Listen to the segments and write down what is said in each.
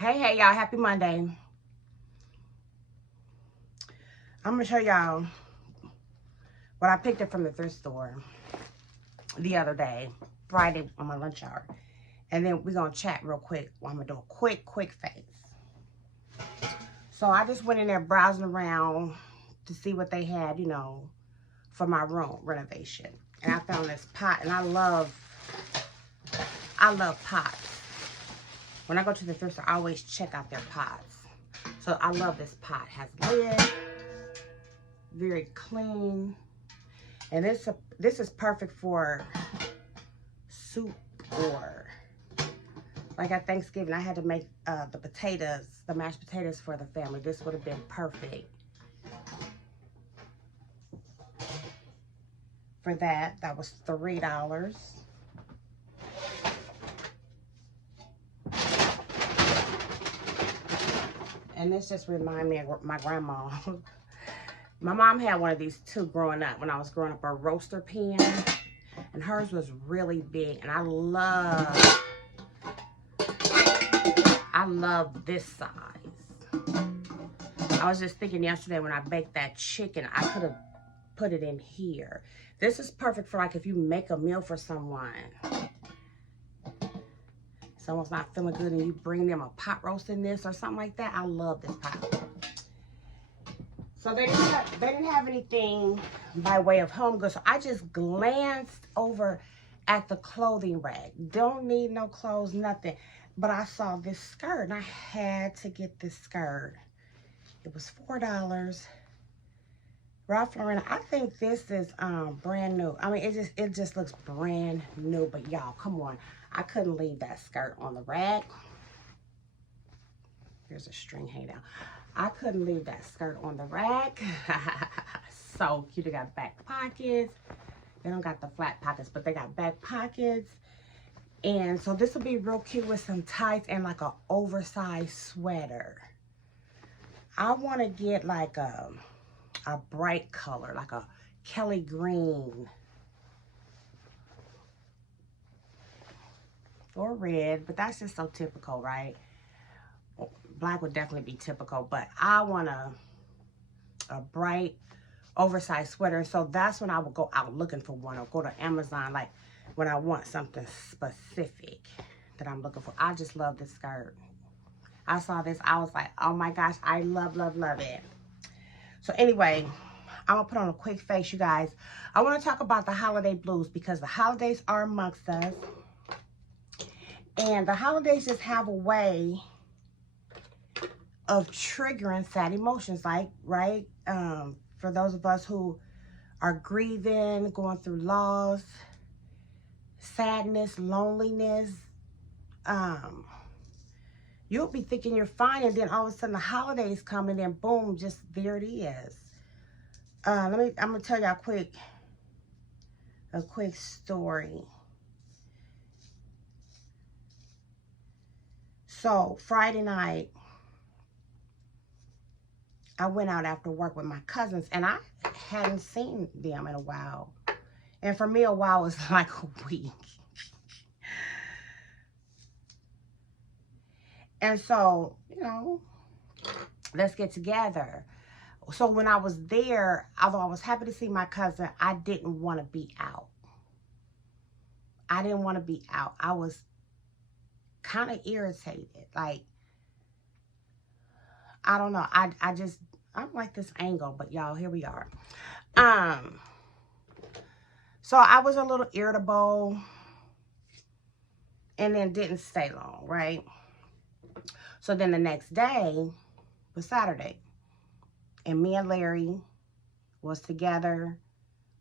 Hey, y'all. Happy Monday. I'm going to show y'all what I picked up from the thrift store the other day, Friday on my lunch hour. And then we're going to chat real quick. Well, I'm going to do a quick face. So I just went in there browsing around to see what they had, you know, for my room renovation. And I found this pot, and I love pots. When I go to the thrift store, I always check out their pots. So I love this pot. It has lid, very clean. And this is perfect for soup, or like at Thanksgiving, I had to make the mashed potatoes for the family. This would have been perfect for that. That was $3. And this just reminds me of my grandma. My mom had one of these too growing up. When I was growing up, a roaster pan. And hers was really big. And I love this size. I was just thinking yesterday when I baked that chicken, I could have put it in here. This is perfect for like if you make a meal for someone. Someone's not feeling good and you bring them a pot roast in this or something like that. I love this pot. So they didn't have anything by way of home goods. So I just glanced over at the clothing rack. Don't need no clothes, nothing. But I saw this skirt and I had to get this skirt. It was $4. Ralph Lauren. I think this is brand new. I mean, it just looks brand new. But y'all, come on. I couldn't leave that skirt on the rack. There's a string hanging down. I couldn't leave that skirt on the rack. So cute. They got back pockets. They don't got the flat pockets, but they got back pockets. And so this will be real cute with some tights and like an oversized sweater. I want to get like a bright color, like a Kelly green or red, but that's just so typical, right? Black would definitely be typical, but I want a bright oversized sweater. So that's when I will go out looking for one, or go to Amazon like when I want something specific that I'm looking for. I just love this skirt. I saw this, I was like, oh my gosh, I love it. So anyway, I'm gonna put on a quick face, you guys. I want to talk about the holiday blues because the holidays are amongst us. And the holidays just have a way of triggering sad emotions, like, right? For those of us who are grieving, going through loss, sadness, loneliness, you'll be thinking you're fine, and then all of a sudden the holidays come, and then boom, just there it is. I'm gonna tell y'all a quick story. So Friday night, I went out after work with my cousins, and I hadn't seen them in a while. And for me, a while was like a week. And so, you know, let's get together. So when I was there, although I was happy to see my cousin, I didn't want to be out. I didn't want to be out. I was kind of irritated. Like, I don't know. I don't like this angle, but y'all, here we are. So I was a little irritable and then didn't stay long, right? So then the next day was Saturday, and me and Larry was together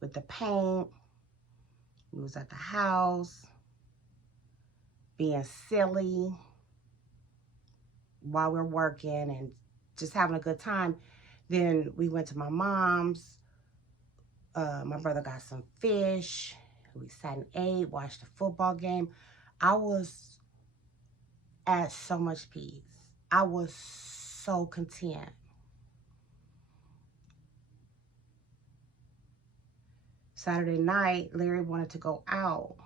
with the paint. We was at the house being silly while we're working and just having a good time. Then we went to my mom's. My brother got some fish. We sat and ate, watched the football game. I was at so much peace. I was so content. Saturday night, Larry wanted to go out.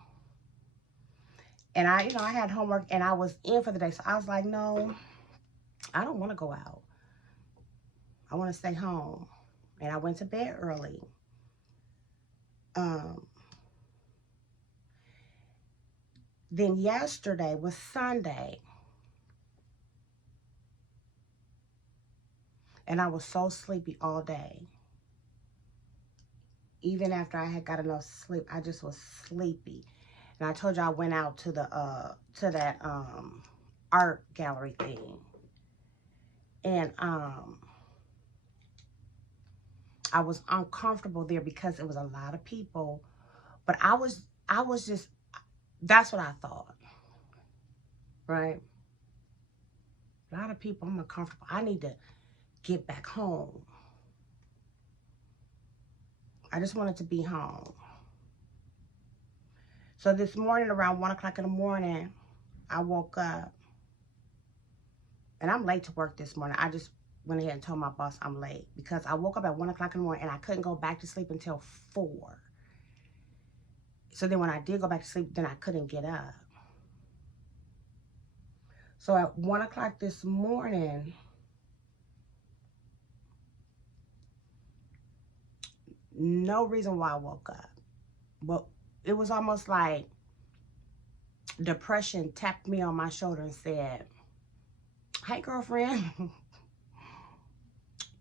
And I had homework and I was in for the day. So I was like, no, I don't want to go out. I want to stay home. And I went to bed early. Then yesterday was Sunday. And I was so sleepy all day. Even after I had got enough sleep, I just was sleepy. And I told you I went out to the to that art gallery thing. And I was uncomfortable there because it was a lot of people. But I was just, that's what I thought. Right? A lot of people, I'm uncomfortable. I need to get back home. I just wanted to be home. So this morning around 1 o'clock in the morning, I woke up. And I'm late to work this morning. I just went ahead and told my boss I'm late. Because I woke up at 1 o'clock in the morning and I couldn't go back to sleep until 4. So then when I did go back to sleep, then I couldn't get up. So at 1 o'clock this morning, no reason why I woke up. But it was almost like depression tapped me on my shoulder and said, hey, girlfriend,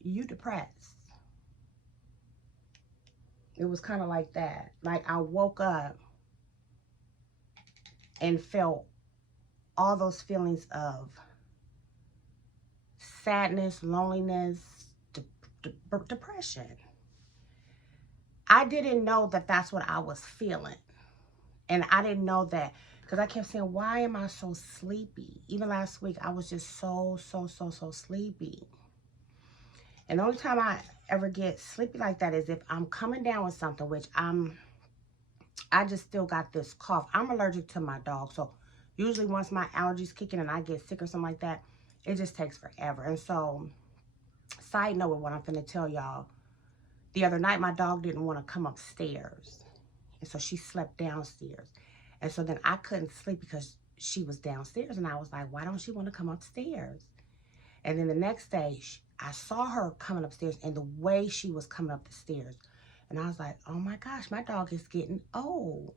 you depressed. It was kind of like that. Like I woke up and felt all those feelings of sadness, loneliness, depression. I didn't know that that's what I was feeling. And I didn't know that because I kept saying, why am I so sleepy? Even last week, I was just so sleepy. And the only time I ever get sleepy like that is if I'm coming down with something, which I just still got this cough. I'm allergic to my dog. So usually once my allergies kick in and I get sick or something like that, it just takes forever. And so, side note with what I'm finna tell y'all, the other night my dog didn't want to come upstairs. And so she slept downstairs. And so then I couldn't sleep because she was downstairs. And I was like, why don't she want to come upstairs? And then the next day, I saw her coming upstairs and the way she was coming up the stairs. And I was like, oh my gosh, my dog is getting old.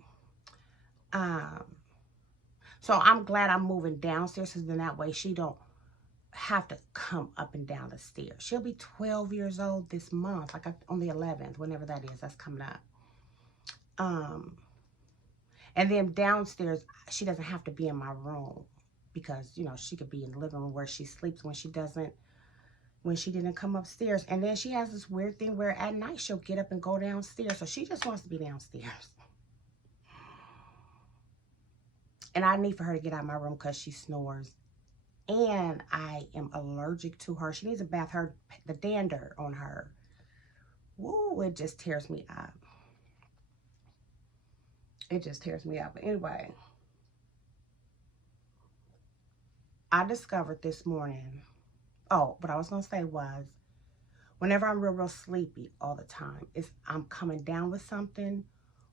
So I'm glad I'm moving downstairs because then that way she don't have to come up and down the stairs. She'll be 12 years old this month, like on the 11th, whenever that is, that's coming up. And then downstairs, she doesn't have to be in my room because, you know, she could be in the living room where she sleeps when she didn't come upstairs. And then she has this weird thing where at night she'll get up and go downstairs. So she just wants to be downstairs. And I need for her to get out of my room because she snores. And I am allergic to her. She needs a bath. The dander on her. Woo, it just tears me up. It just tears me up. But anyway, I discovered this morning. Oh, what I was going to say was, whenever I'm real sleepy all the time, I'm coming down with something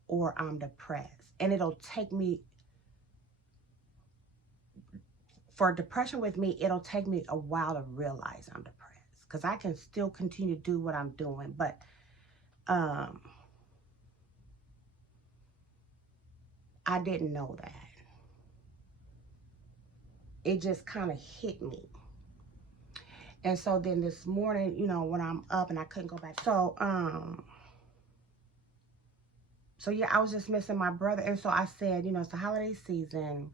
or I'm depressed. And it'll take me, for depression with me, it'll take me a while to realize I'm depressed. Because I can still continue to do what I'm doing. But, I didn't know that. It just kind of hit me. And so then this morning, you know, when I'm up and I couldn't go back. So yeah, I was just missing my brother. And so I said, you know, it's the holiday season.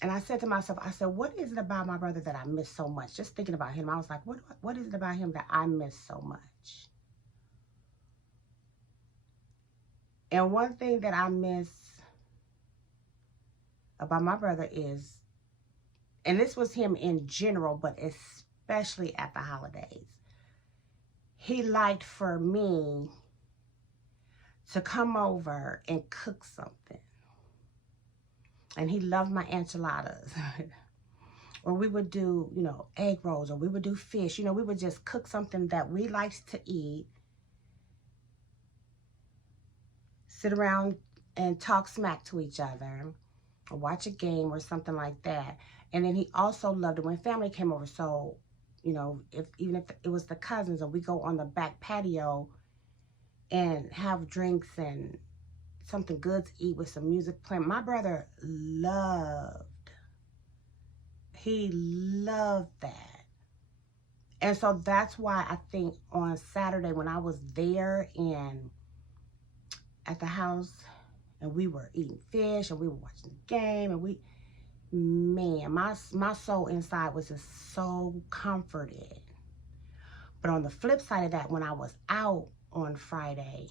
And I said to myself, I said, what is it about my brother that I miss so much? Just thinking about him, I was like, what is it about him that I miss so much? And one thing that I miss about my brother is, and this was him in general, but especially at the holidays, he liked for me to come over and cook something. And he loved my enchiladas. Or we would do, you know, egg rolls, or we would do fish. You know, we would just cook something that we liked to eat. Sit around and talk smack to each other. or watch a game or something like that. And then he also loved it when family came over. So, you know, even if it was the cousins, and we go on the back patio and have drinks and something good to eat with some music playing. My brother he loved that. And so that's why I think on Saturday when I was there and at the house and we were eating fish and we were watching the game and man, my soul inside was just so comforted. But on the flip side of that, when I was out on Friday,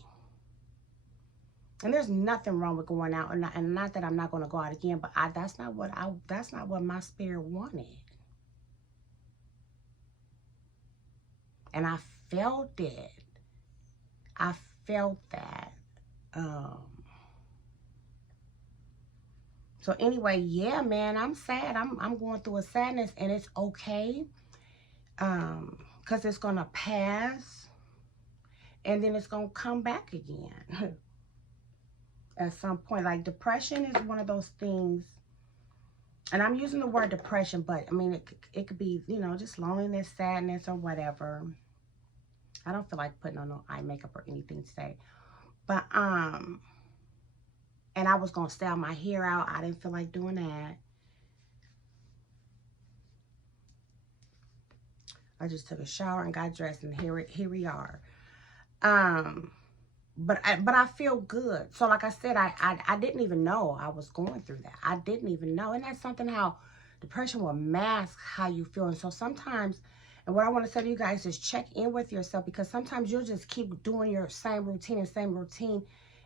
and there's nothing wrong with going out, and not that I'm not going to go out again, but that's not what my spirit wanted. And I felt it. I felt that. So anyway, yeah, man, I'm sad. I'm going through a sadness, and it's okay. Because it's going to pass, and then it's going to come back again. At some point. Like, depression is one of those things, and I'm using the word depression, but I mean it could be, you know, just loneliness, sadness, or whatever. I don't feel like putting on no eye makeup or anything today, but and I was gonna style my hair out. I didn't feel like doing that. I just took a shower and got dressed, and here we are. But I feel good. So like I said, I didn't even know I was going through that. I didn't even know. And that's something, how depression will mask how you feel. And so sometimes, and what I want to say to you guys is check in with yourself, because sometimes you'll just keep doing your same routine,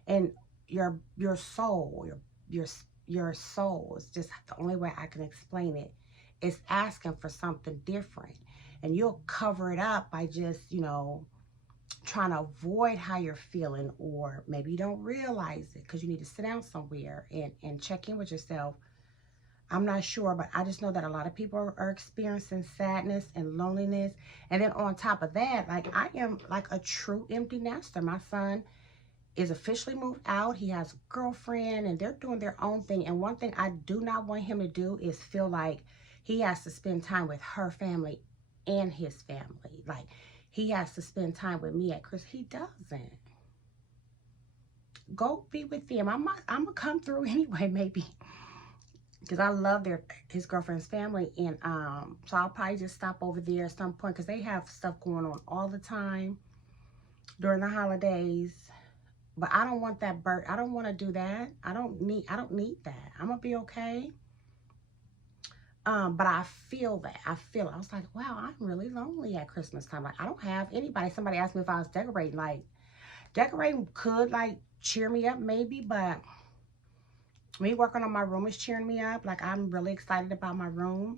and your soul, your soul is just the only way I can explain it. It's asking for something different. And you'll cover it up by just, you know, trying to avoid how you're feeling, or maybe you don't realize it because you need to sit down somewhere and check in with yourself. I'm not sure, but I just know that a lot of people are experiencing sadness and loneliness. And then on top of that, like, I am like a true empty nester. My son is officially moved out. He has a girlfriend and they're doing their own thing. And one thing I do not want him to do is feel like he has to spend time with her family and his family. Like, he has to spend time with me at Christmas. He doesn't. Go be with them. I'm gonna come through anyway, maybe, because I love his girlfriend's family, and so I'll probably just stop over there at some point, because they have stuff going on all the time during the holidays. But I don't want that I don't want to do that. I don't need that. I'm gonna be okay. But I feel that. I was like, wow, I'm really lonely at Christmas time. Like, I don't have anybody. Somebody asked me if I was decorating. Like, decorating could, like, cheer me up maybe, but me working on my room is cheering me up. Like, I'm really excited about my room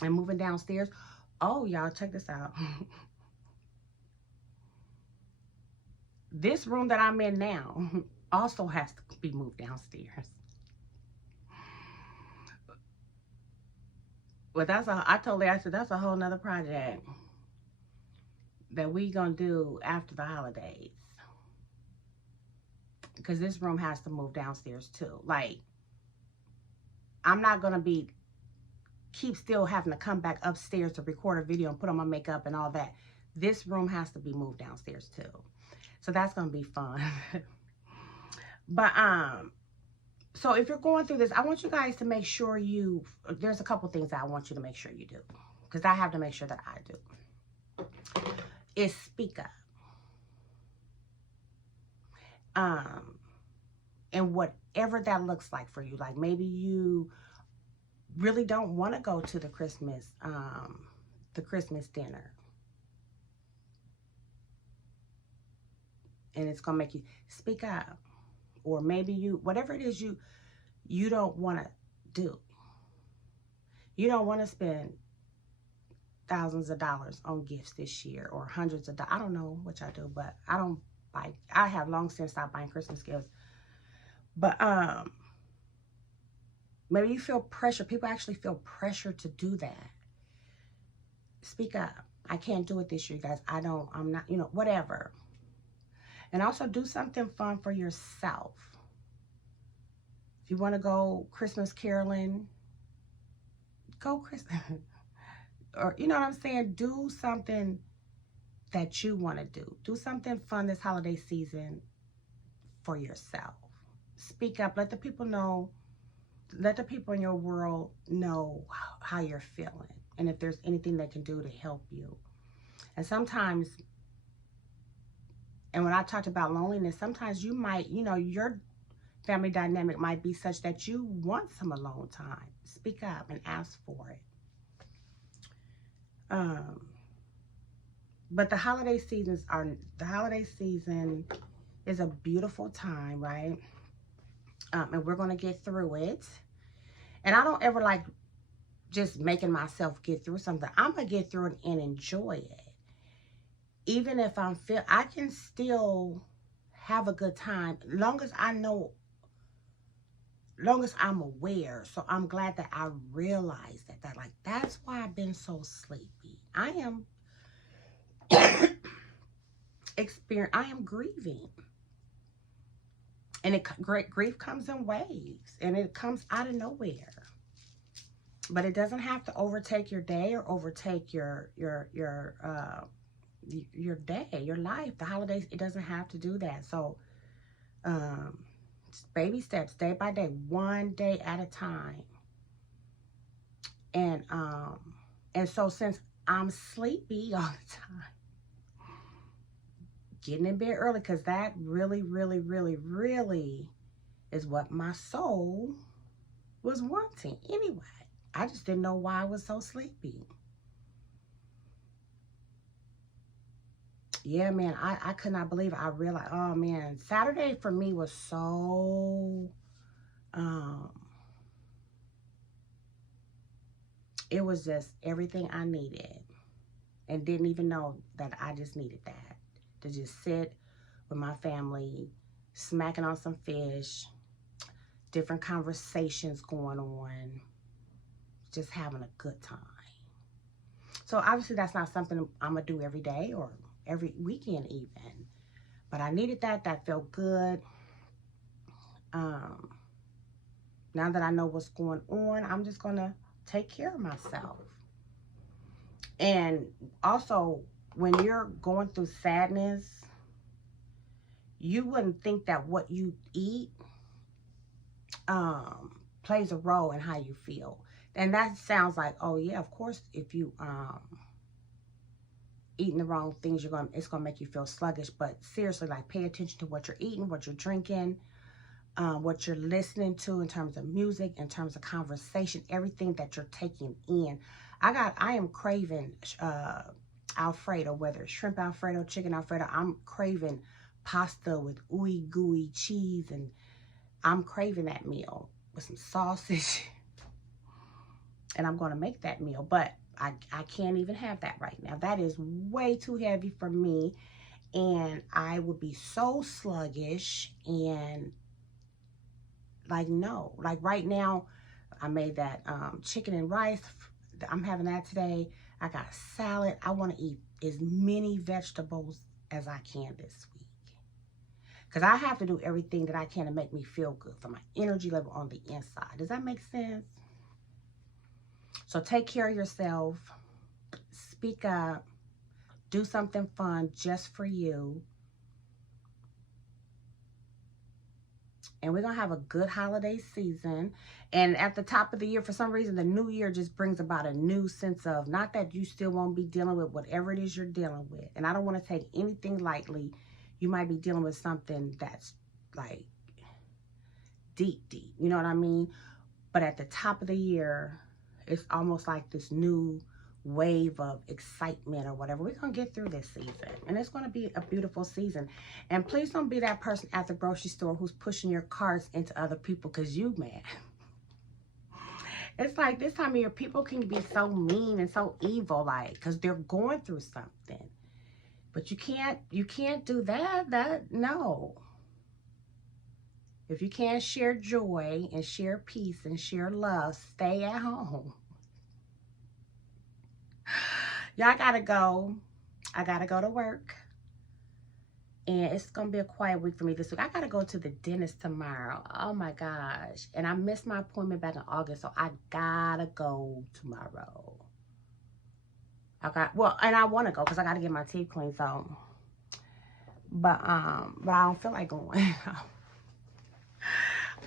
and moving downstairs. Oh, y'all, check this out. This room that I'm in now also has to be moved downstairs. But I said, that's a whole nother project that we gonna do after the holidays. Because this room has to move downstairs too. Like, I'm not gonna keep still having to come back upstairs to record a video and put on my makeup and all that. This room has to be moved downstairs too. So that's gonna be fun. But so if you're going through this, I want you guys to make sure there's a couple things that I want you to make sure you do, because I have to make sure that I do, is speak up. And whatever that looks like for you. Like, maybe you really don't want to go to the Christmas dinner. And it's going to make you speak up. Or maybe whatever it is you don't want to do. You don't want to spend thousands of dollars on gifts this year, or hundreds of dollars. I don't know what y'all do, but I have long since stopped buying Christmas gifts. But maybe you feel pressure. People actually feel pressure to do that. Speak up. I can't do it this year, guys. I'm not, whatever. And also do something fun for yourself. If you want to go Christmas caroling, go Christmas. Or, you know what I'm saying? Do something that you want to do. Do something fun this holiday season for yourself. Speak up. Let the people know. Let the people in your world know how you're feeling. And if there's anything they can do to help you. And sometimes, and when I talked about loneliness, sometimes you might, you know, your family dynamic might be such that you want some alone time. Speak up and ask for it. But the holiday season is a beautiful time, right? And we're going to get through it. And I don't ever like just making myself get through something. I'm going to get through it and enjoy it. Even if I can still have a good time, long as I'm aware. So I'm glad that I realized that like, that's why I've been so sleepy. I am grieving. And grief comes in waves, and it comes out of nowhere. But it doesn't have to overtake your day or overtake your day, your life. The holidays, it doesn't have to do that. So, baby steps, day by day, one day at a time. And so since I'm sleepy all the time, getting in bed early, because that really, really, really, really is what my soul was wanting anyway. I just didn't know why I was so sleepy. Yeah, man, I could not believe it. I realized, oh man, Saturday for me was so, it was just everything I needed, and didn't even know that I just needed that. To just sit with my family, smacking on some fish, different conversations going on, just having a good time. So obviously that's not something I'm going to do every day or every weekend even. But I needed that. That felt good. Now that I know what's going on, I'm just going to take care of myself. And also, when you're going through sadness, you wouldn't think that what you eat plays a role in how you feel. And that sounds like, oh yeah, of course, if you eating the wrong things, it's gonna make you feel sluggish. But seriously, like, pay attention to what you're eating, what you're drinking, what you're listening to in terms of music, in terms of conversation, everything that you're taking in. I am craving Alfredo, whether it's shrimp Alfredo, chicken Alfredo. I'm craving pasta with ooey gooey cheese, and I'm craving that meal with some sausage. And I'm going to make that meal, but I can't even have that right now. That is way too heavy for me, and I would be so sluggish. And like, no, like right now I made that chicken and rice. I'm having that today. I got salad. I want to eat as many vegetables as I can this week, because I have to do everything that I can to make me feel good for my energy level on the inside. Does that make sense? So take care of yourself. Speak up. Do something fun just for you. And we're going to have a good holiday season. And at the top of the year, for some reason, the new year just brings about a new sense of, not that you still won't be dealing with whatever it is you're dealing with. And I don't want to take anything lightly. You might be dealing with something that's like deep. You know what I mean? But at the top of the year, it's almost like this new wave of excitement or whatever. We're going to get through this season, and it's going to be a beautiful season. And please don't be that person at the grocery store who's pushing your carts into other people because you mad. It's like this time of year, people can be so mean and so evil, like, because they're going through something. But you can't do that. No. If you can't share joy and share peace and share love, stay at home. Y'all gotta go. I gotta go to work. And it's going to be a quiet week for me this week. I got to go to the dentist tomorrow. Oh, my gosh. And I missed my appointment back in August, so I got to go tomorrow. Well, and I want to go because I got to get my teeth cleaned, so. But I don't feel like going.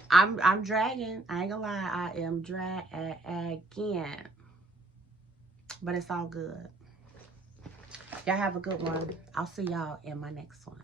I'm dragging. I ain't gonna lie. I am dragging. But it's all good. Y'all have a good one. I'll see y'all in my next one.